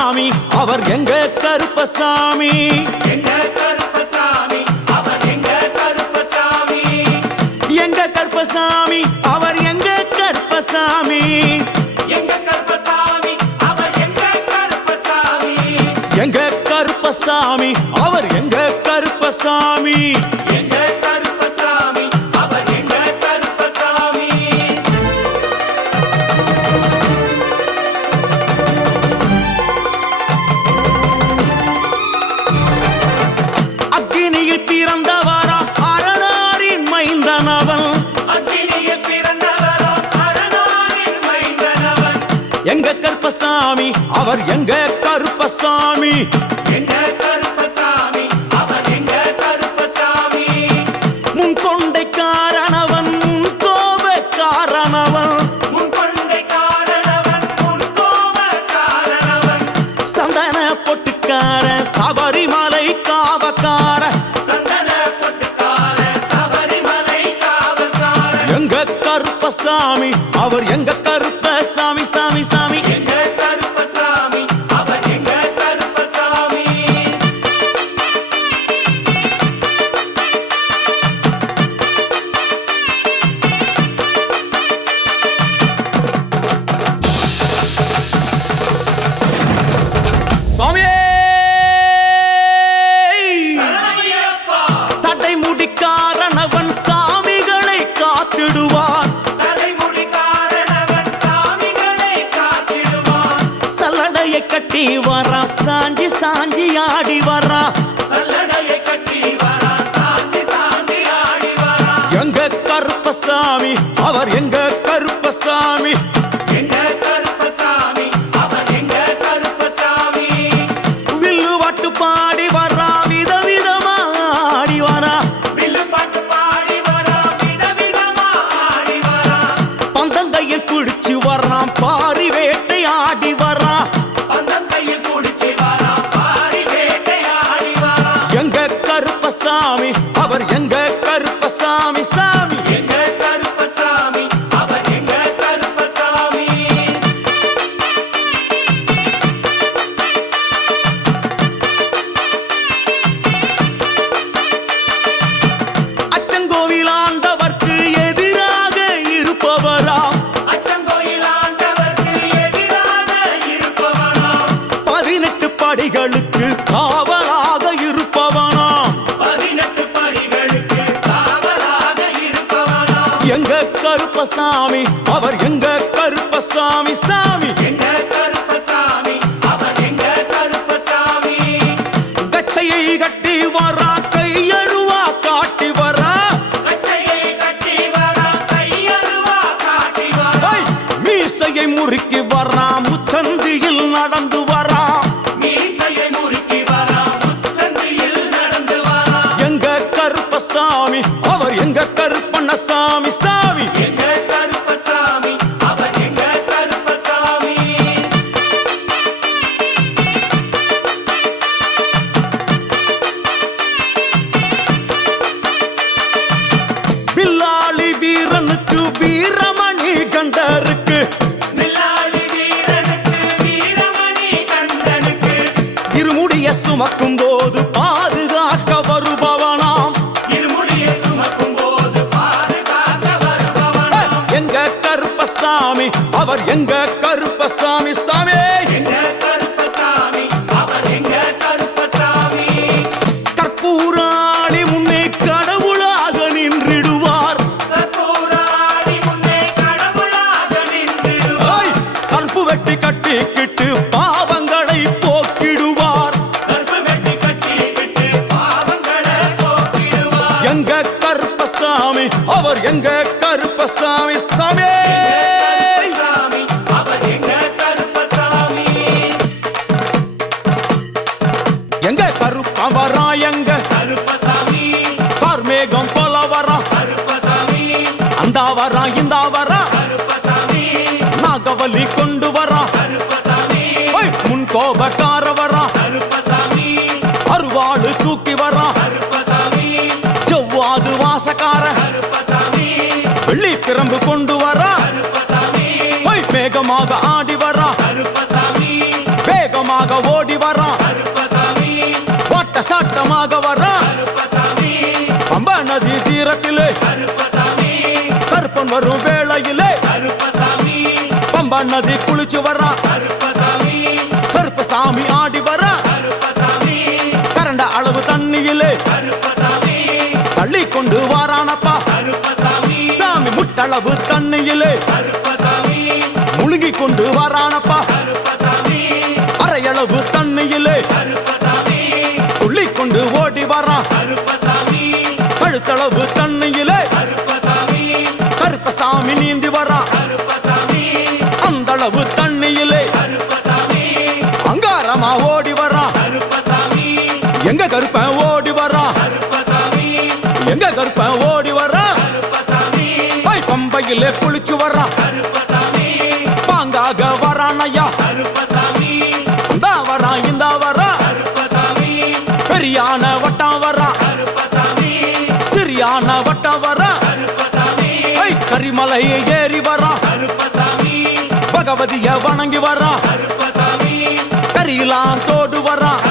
கருப்பசாமி அவர் எங்க கருப்பசாமி எங்க கருப்பசாமி அவர் எங்க கருப்பசாமி எங்க கருப்பசாமி அவர் எங்க கருப்பசாமி எங்க கருப்பசாமி அவர் எங்க கருப்பசாமி எங்க கருப்பசாமி அவர் எங்க கருப்பசாமி எங்க கருப்பசாமி அவர் எங்க கருப்பசாமி அக்கினியில் பிறந்தவரா அரணாரின் மைந்தனவன் அக்கினியில் பிறந்தவரா அரணாரின் மைந்தனவன் எங்க கருப்பசாமி அவர் எங்க கருப்பசாமி எங்க கருப்பசாமி அவர் எங்க கருப்பசாமி முன் கொண்டை காரணவன் முன் கோப காரணவன் முன் கொண்டை காரணவன் முன் கோப காரணவன் சந்தன பொட்டுக்கார சபரிமலை காவக்கார சந்தன பொட்டுக்கார சபரிமலை காவல்கார எங்க கருப்பசாமி அவர் எங்க கருப்பசாமி சாமி சாமி எங்க கருப்பசாமி அவர் எங்க கருப்பசாமி சுவாமியே சரணமையப்பா சட்டை முடிக்காரணவன் சாமிகளை காத்திடுவான் சடைமுடி காரணவன் சாமிகளை காத்திடுவான் சல்லடையை கட்டி வரா சாஞ்சி சாஞ்சி ஆடி வரா சல்லடையை கட்டி வரா சாந்தி சாந்தி ஆடி வரா எங்க கருப்பசாமி அவர் எங்க கருப்பசாமி எங்க கருப்பசாமி அவர் எங்க கருப்பசாமி வில்லு வாட்டு பாடி வரா விதவிதமா ஆடி வரா வில்லு பாட்டு பாடி வரா விதவிதமா ஆடி வரா பந்தங்கையில் பிடிச்சு வர்றான் பாரி வேட்டை ஆடி வரா பந்தம் கையில் குடிச்சு வரா பாரி வேட்டையாடி வரா எங்க கருப்பசாமி அவர் எங்க கருப்பசாமி சாமி எங்க கருப்பசாமி அவர் எங்க கருப்பசாமி அச்சங்கோவில் ஆண்டவர்க்கு எதிராக இருப்பவராம் அச்சங்கோயில் ஆண்டவர்க்கு எதிராக இருப்பவனாம் 18 படிகளுக்கு காவலாக இருப்பவனாம் 18 படிகளுக்கு காவலாக இருப்பவனாம் எங்க கருப்பசாமி அவர் எங்க கருப்பசாமி சாமி எங்க கருப்பசாமி அவர் எங்க கருப்பசாமி கச்சையை கட்டி வரா கையழுவா காட்டி வரா கட்டையை கட்டி வரா கையருவா காட்டி வரா ஐ, மீசையை முறுக்கி வரா முச்சந்தியில் நடந்து வரா மீசையை முறுக்கி வரா முச்சந்தியில் நடந்து வரா எங்க கருப்பசாமி அவர் எங்க கருப்பண்ணசாமி சாமி எங்க கருப்பசாமி அவர் எங்க கருப்பசாமி வில்லாளி வீரனுக்கு வீரமணி கண்டருக்கு மில்லாளி வீரனுக்கு வீரமணி கண்டனுக்கு இருமுடிய சுமக்கும் போது பாதுகாக்க வருபவனாம் இருமுடியை சுமக்கும் போது பாதுகாக்க வருபவனாம் எங்க கருப்பசாமி அவர் எங்க கருப்பசாமி சாமி எங்க கருப்பசாமி அவர் எங்க கருப்பசாமி கற்பூராளி முன்னே கடவுளாக நின்றிடுவார் கற்பூராடி முன்னே கடவுளாக நின்றிடுவார் ஐ, கற்பு வெட்டி கட்டிக்கிட்டு பாவங்களை போக்கிடுவார் கற்பு வெட்டி கட்டிக்கிட்டு பாவங்களை போக்கிடுவார் எங்க கருப்பசாமி அவர் எங்க கருப்பசாமி சாமி கருப்பசாமி அவர் எங்க கருப்பசாமி எங்க கருப்பவரா எங்க கருப்பசாமி கார்மேகம் போல வரா கருப்பசாமி அந்த வரா இந்த வரா கருப்பசாமி நாகவலி கொண்டு வரா கருப்பசாமி ஐ, முன் கோபக்கார வரா கருப்பசாமி அருவாளு தூக்கி வரா கருப்பசாமி செவ்வாது வாசக்கார கருப்பசாமி வெள்ளி பிரம்பு கொண்டு வரா கருப்பசாமி வேகமாக ஆடி வரா கருப்பசாமி வேகமாக சாட்டமாக வரான் கருப்பசாமி பம்பா நதி தீரத்திலே கருப்பசாமி கருப்பன் வரும் வேளையிலே கருப்பசாமி பம்பா நதி குளிச்சு வரான் கருப்பசாமி கருப்பசாமி ஆடி வரான் கருப்பசாமி கரண்ட அளவு தண்ணியிலே கருப்பசாமி தள்ளி கொண்டு வாரானப்பா கருப்பசாமி சாமி முட்டளவு தண்ணியிலே கருப்பசாமி முழுகி கொண்டு வாரானப்பா கருப்பசாமி அரையளவு தண்ணியிலே கருப்பசாமி துள்ளி கொண்டு ஓடி வரான் கருப்பசாமி கழுத்தளவு தண்ணியிலே கருப்பசாமி கருப்பசாமி நீந்தி வரான் கருப்பசாமி அந்தளவு தண்ணியிலே கருப்பசாமி அங்காரமா ஓடி வரான் கருப்பசாமி எங்க கருப்பன் ஓடி வரான் கருப்பசாமி எங்க கருப்பன் ஓடி வரான் கருப்பசாமி பம்பையிலே குளிச்சு வரான் கருப்பசாமி பாங்காக வரான் ஐயா கருப்பசாமி இந்தா வரான் இந்தா வரான் கருப்பசாமி பெரியான வட்டம் வரான் கருப்பசாமி சிறியான வட்டம் வரான் கருப்பசாமி கரிமலை ஏறி வரான் கருப்பசாமி பகவதிய வணங்கி வரான் கருப்பசாமி கரியெல்லாம் தோடு வரான்